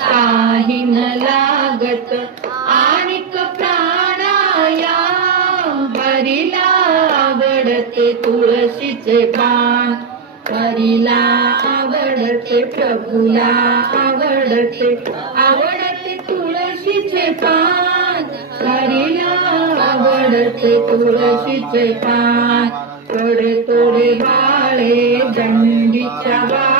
काही न लागत. आणिक प्राणाया हरीला आवडते तुळशीचे पान हरीला आवडते प्रभूला आवडते आवडते तुळशीचे पान हरीला आवडते तुळशीचे पान थोडे थोडे बाळे दंडीच्या बाळ